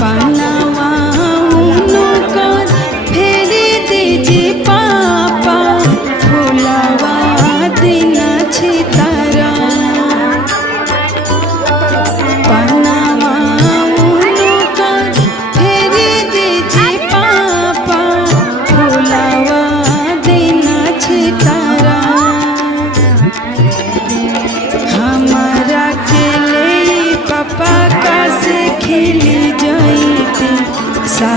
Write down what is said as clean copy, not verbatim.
पनावा उनकर फेर दीजी पापा फुलावा दिन छितारा पनावा उनकर फेर दीजी पापा फुलावा दिन छितारा हमारा के ले पापा का से खेली जाइते सा